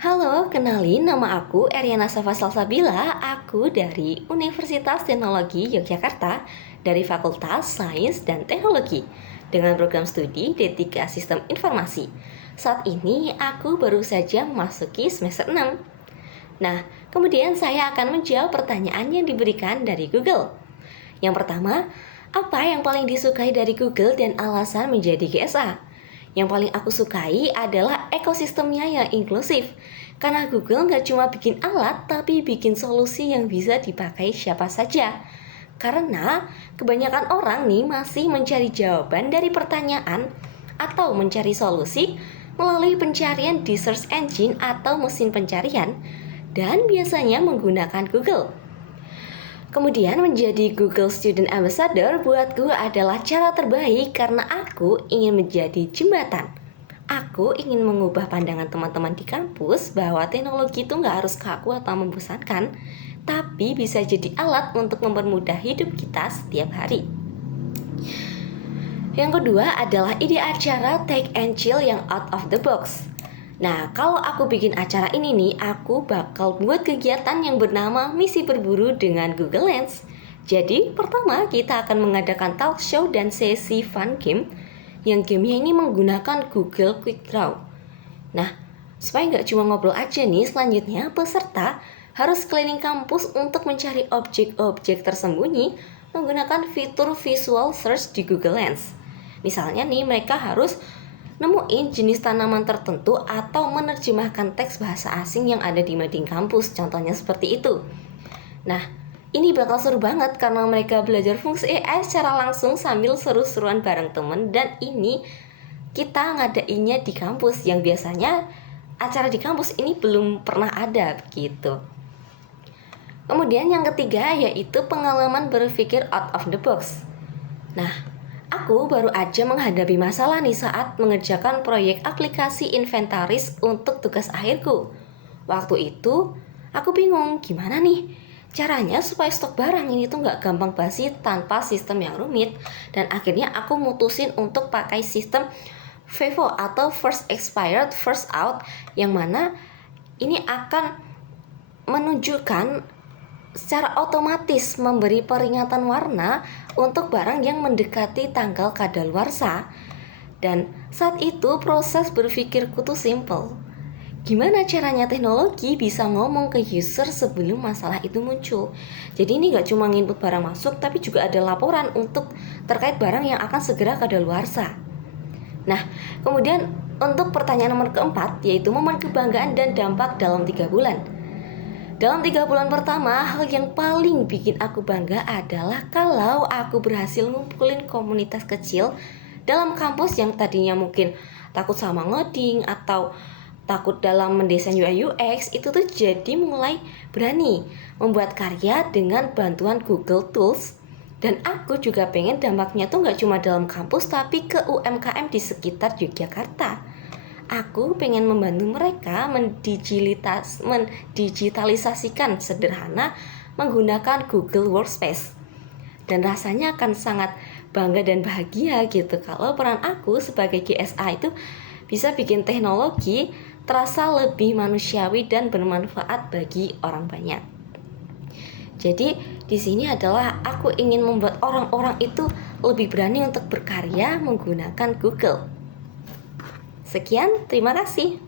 Halo, kenalin nama aku Eriana Safa Salsabila. Aku dari Universitas Teknologi Yogyakarta dari Fakultas Sains dan Teknologi dengan program studi D3 Sistem Informasi. Saat ini aku baru saja memasuki semester 6. Nah, kemudian saya akan menjawab pertanyaan yang diberikan dari Google. Yang pertama, apa yang paling disukai dari Google dan alasan menjadi GSA? Yang paling aku sukai adalah ekosistemnya yang inklusif. Karena Google nggak cuma bikin alat, tapi bikin solusi yang bisa dipakai siapa saja. Karena kebanyakan orang nih masih mencari jawaban dari pertanyaan atau mencari solusi melalui pencarian di search engine atau mesin pencarian dan biasanya menggunakan Google. Kemudian menjadi Google Student Ambassador buatku adalah cara terbaik karena aku ingin menjadi jembatan. Aku ingin mengubah pandangan teman-teman di kampus bahwa teknologi itu nggak harus kaku atau membosankan, tapi bisa jadi alat untuk mempermudah hidup kita setiap hari. Yang kedua adalah ide acara Take and Chill yang out of the box. Nah, kalau aku bikin acara ini nih, aku bakal buat kegiatan yang bernama Misi Berburu dengan Google Lens. Jadi, pertama kita akan mengadakan talk show dan sesi fun game, yang gamenya ini menggunakan Google Quick Draw. Nah, supaya nggak cuma ngobrol aja nih, selanjutnya peserta harus keliling kampus untuk mencari objek-objek tersembunyi menggunakan fitur visual search di Google Lens. Misalnya nih, mereka harus nemuin jenis tanaman tertentu atau menerjemahkan teks bahasa asing yang ada di mading kampus, contohnya seperti itu. Nah, ini bakal seru banget karena mereka belajar fungsi AI secara langsung sambil seru-seruan bareng temen, dan ini kita ngadainnya di kampus yang biasanya acara di kampus ini belum pernah ada begitu. Kemudian yang ketiga yaitu pengalaman berpikir out of the box. Nah, aku baru aja menghadapi masalah nih saat mengerjakan proyek aplikasi inventaris untuk tugas akhirku. Waktu itu, aku bingung gimana nih caranya supaya stok barang ini tuh nggak gampang basi tanpa sistem yang rumit. Dan akhirnya aku mutusin untuk pakai sistem FIFO atau First Expired, First Out, yang mana ini akan menunjukkan secara otomatis memberi peringatan warna untuk barang yang mendekati tanggal kadaluarsa. Dan saat itu proses berpikirku tuh simple. Gimana caranya teknologi bisa ngomong ke user sebelum masalah itu muncul. Jadi ini gak cuma nginput barang masuk, tapi juga ada laporan untuk terkait barang yang akan segera kadaluarsa. Nah, kemudian untuk pertanyaan nomor keempat, yaitu momen kebanggaan dan dampak dalam 3 bulan. Dalam 3 bulan pertama, hal yang paling bikin aku bangga adalah kalau aku berhasil ngumpulin komunitas kecil dalam kampus yang tadinya mungkin takut sama ngoding atau takut dalam mendesain UI UX, itu tuh jadi mulai berani membuat karya dengan bantuan Google Tools. Dan aku juga pengen dampaknya tuh gak cuma dalam kampus tapi ke UMKM di sekitar Yogyakarta. Aku pengen membantu mereka mendigitalisasikan sederhana menggunakan Google Workspace. Dan rasanya akan sangat bangga dan bahagia gitu kalau peran aku sebagai GSA itu bisa bikin teknologi terasa lebih manusiawi dan bermanfaat bagi orang banyak. Jadi di sini adalah aku ingin membuat orang-orang itu lebih berani untuk berkarya menggunakan Google. Sekian, terima kasih.